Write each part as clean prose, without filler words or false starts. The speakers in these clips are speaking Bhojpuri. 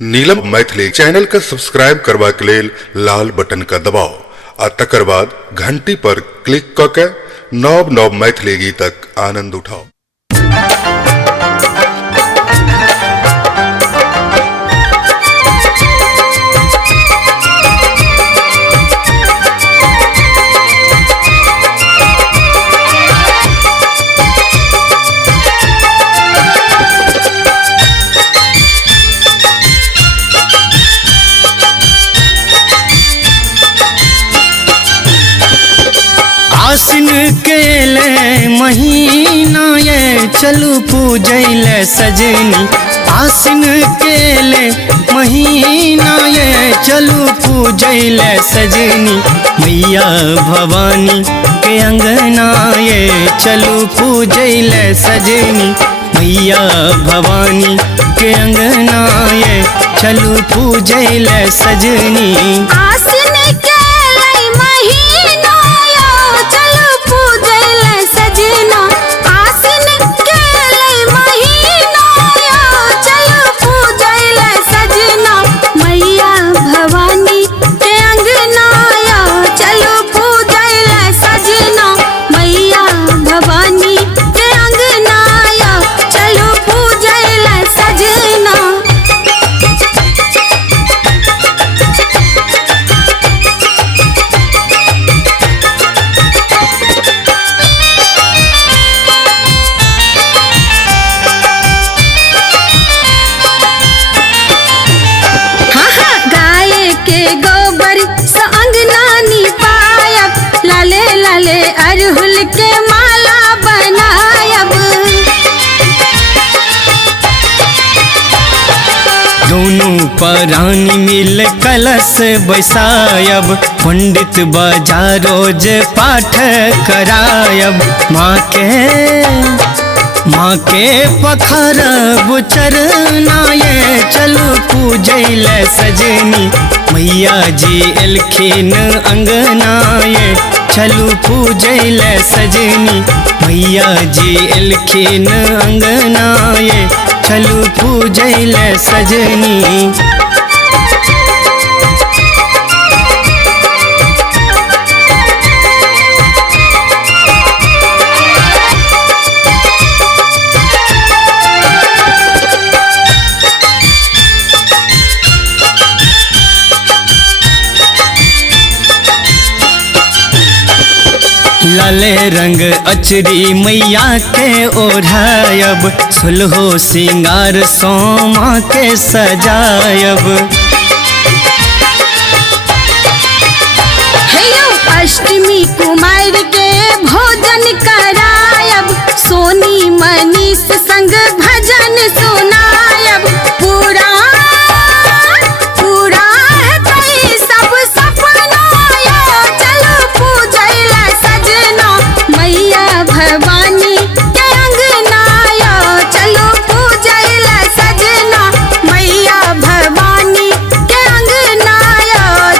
नीलम मैथिली चैनल का सब्सक्राइब करबा के लेल लाल बटन का दबाओ आ तकर बाद घंटी पर क्लिक क के नव नव मैथिली गीतक आनंद उठाओ। आसिन केले महीना ये चलू पूजैले सजनी। आसिन केले महीना ये चलू पूजैले सजनी। मैया भवानी के अंगना ये चलू पूजैले सजनी। मैया भवानी के अंगना ये चलू पूजैले सजनी। आसिन केले महीना चलू पूजैले सजना। आसिन केले महीना चलू पूजैले सजना। मैया भवानी के अंगना चलू पूजैले सजना। मैया भवानी के अंगना चलू पूजैले सजना। गोबर से अंगना निपायब। लाले लाले अरहुल के माला बनायब। दोनों परानी मिल कलश बैसायब। पंडित बजा रोज पाठ करायब। माँ के पखारब चरना ये चलू पूजैले सजनी। मैया जी एलखिन अंगना ये चलू पूजैले सजनी। मैया जी एलखिन अंगना ये चलू पूजैले सजनी। लाले रंग अचरी मैया के ओढ़ायब। सुलहो सिंगार सोमा के सजायब। अष्टमी कुमार के भोजन करायब। सोनी मनीष संग भजन सुनायब। पूरा है कोई सब सपना चलो पूजैले सजना। मैया भवानी के अंगना चलो पूजैले सजना। मैया भवानी के अंगना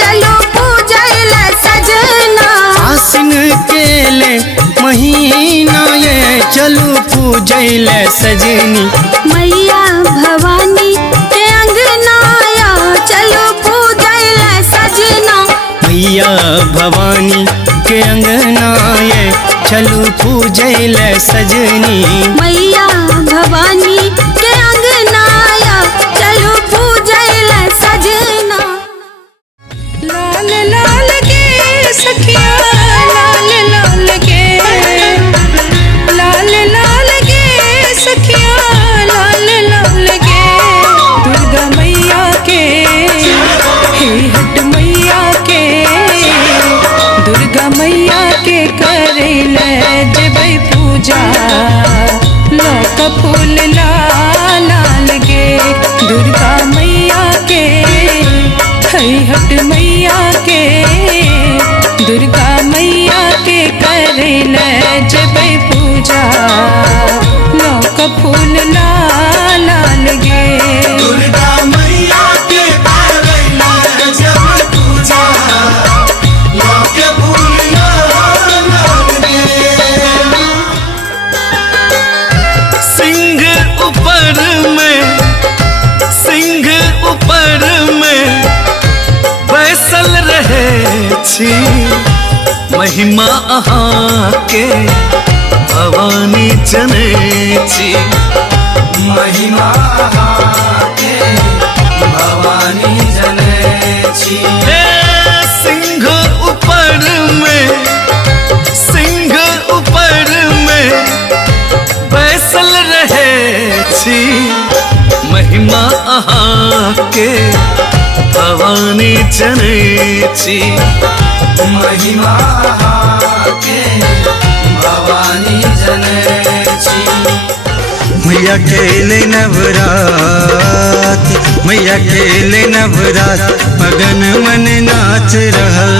चलो पूजैले सजना। आसिन केले महीना ये चलू पूजैले सजनी। मैया भवानी के अंगना चलो पूजैले सजना। मैया भवानी के अंगना ये चलू पूजैले सजनी। मैया भवानी के अंगना चलो पूजैले सजना। लाल लाल के सखिया लाल लाल के। लाल लाल के सखिया लाल लाल के। दुर्गा मैया के हे हट मैया के। दुर्गा मैया के करेले जेबै पूजा। लौका फूल लाल लाल गे। दुर्गा मैया के है हट मैया के। दुर्गा मैया के करेले जेबै पूजा। लौका फूल लाल लाल गे। दुर्गा मैया के करेले जेबै पूजा। लौका फूल लाल लाल गे। सिंह ऊपर में सिंह ऊपर में बैसल रहे छी, महिमा अहाँ के भवानी जने छी। महिमा के भवानी जने छी। हे सिंह ऊपर में, सिंह ऊपर में बैसल रहे छी, महिमा अहाँ के भवानी जने छी। महिमा के भवानी जने छी। मैया के ले नवरात, मैया के ले नवरात, मगन मन नाच रहल।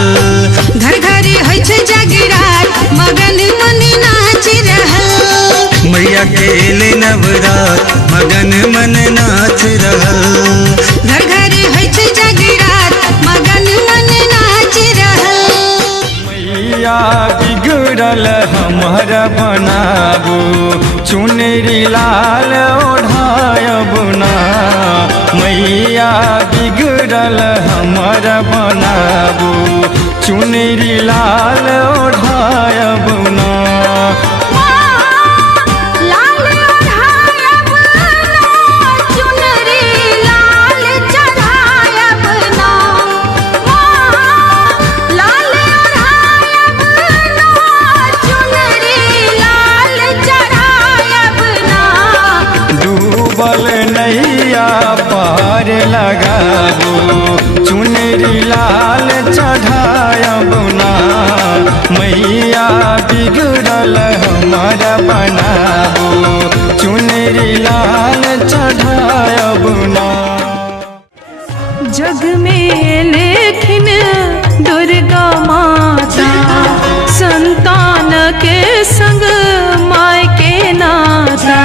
घर घर होइ छै जगरात, मगन मन नाच रहल। मैया के ले नवरात, मगन मन नाच रहल। घर घर होइ छै जगरात, मगन मन नाच रहल। मैया बिगड़ल हमर बनाबू, चुनरी लाल ओढ़ायब ना। मैया बिगड़ल हमर बनाबू, चुनरी लाल ओढ़ायब ना। लाल ओढ़ायब ना, चुनरी लाल चढ़ायब ना। लाल ओढ़ायब ना, चुनरी लाल चढ़ायब ना। डूबल नैया पार लगाबू, चुनरी लाल चढ़ायब ना। मैया बिगड़ल हमर बनाबू, चुनरी लाल चढ़ायब ना। जग में लेकिन दुर्गा माता, संतान के संग माय के नाता।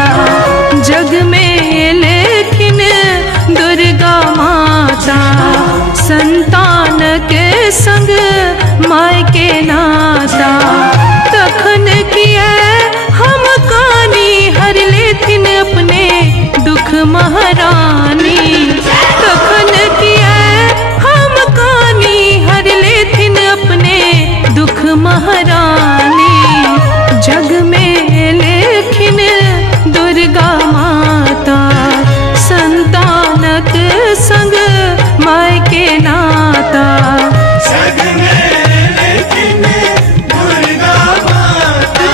जग में लेकिन दुर्गा माता, संतान के संग माय के नाता। तखन किए हम कानी हर लेथिन अपने दुख महारानी। तखन किए हम कानी हर लेथिन अपने दुख महारानी। जग में लेकिन दुर्गा माता, संतानक संग माय के नाता। जग में लेकिन दुर्गा माता,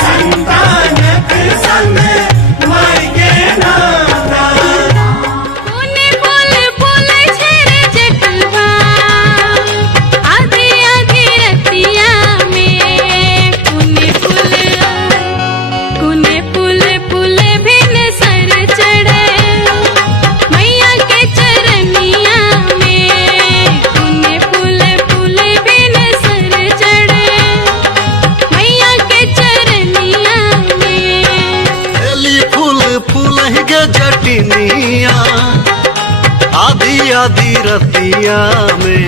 संतानक संग माय के नाता। पुने पुल पुल छेरे जटवा, आधी आधी रतिया में। पुने पुल पुल बिन सर चढ़े, मैया के चरनिया में। पुने पुल बिन सर चढ़े, मैया के चरनिया में। बेली फूल फूल गे जटिनिया, आधी आधी रतिया में।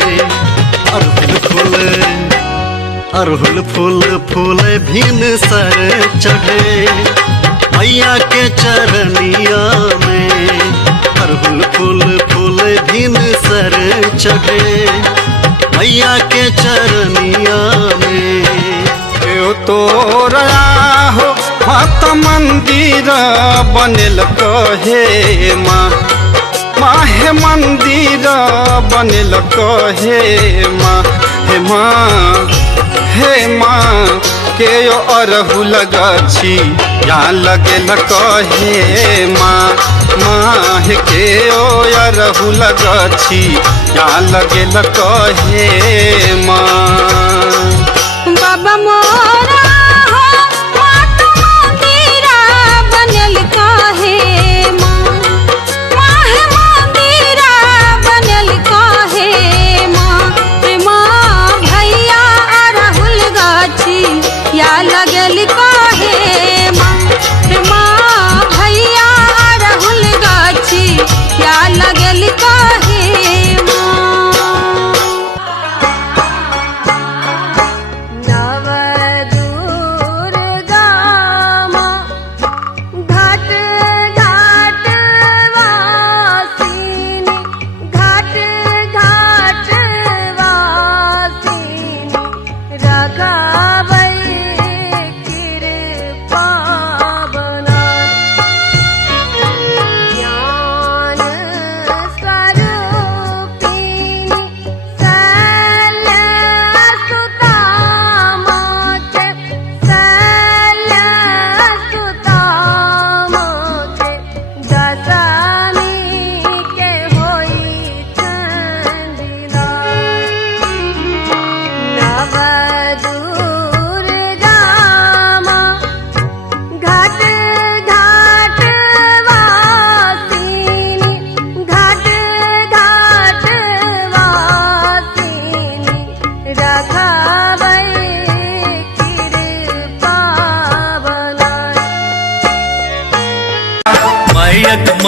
अरहुल फूल फूल भिन सर चढ़े, मैया के चरनिया में। अरहुल फूल फूल भिन सर चढ़े, मैया के चरनिया में। यो तोरा हो मत मंदिर बनल कहे माँ, माहे मंदिर बनल कहे माँ। हे माँ, हे माँ के यो अरहुल गाछी या लगल कहे माँ। माँ हे के यो अरहुल गाछी या लगल कहे माँ। बाबा मोरा हो मात मंदिरा बनल काहे माँ। माह मंदिरा बनल काहे माँ। माँ भैया अरहुल गाछी या लगल काहे माँ। माँ भैया अरहुल गाछी या लगल काहे माँ। नव दुर्गा माँ घाट घाट वासिनी,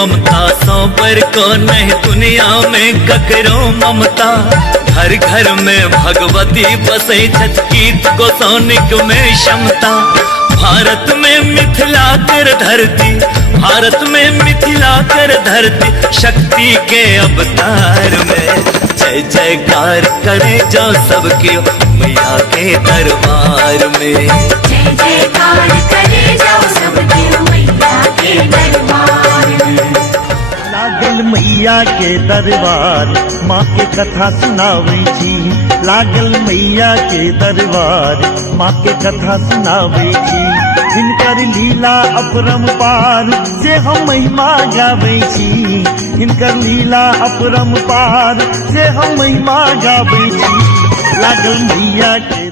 ममता सौ पर को नहीं दुनिया में ककरो ममता। घर घर में भगवती बसे छत गीत गोसानिक में क्षमता। भारत में मिथिला कर धरती, भारत में मिथिला कर धरती, शक्ति के अवतार में जय जयकार करे जो सबके मैया के दरबार में। जय जयकार करे जाओ सबके मैया के दरबार में। लागल मैया के दरबार माँ के कथा सुनावे छी। लागल मैया के दरबार माँ के कथा सुनावे छी। हिनकर लीला अपरंपार से हम महिमा गावे छी। हिनकर लीला अपरंपार से हम महिमा गावे छी। लागल मैया के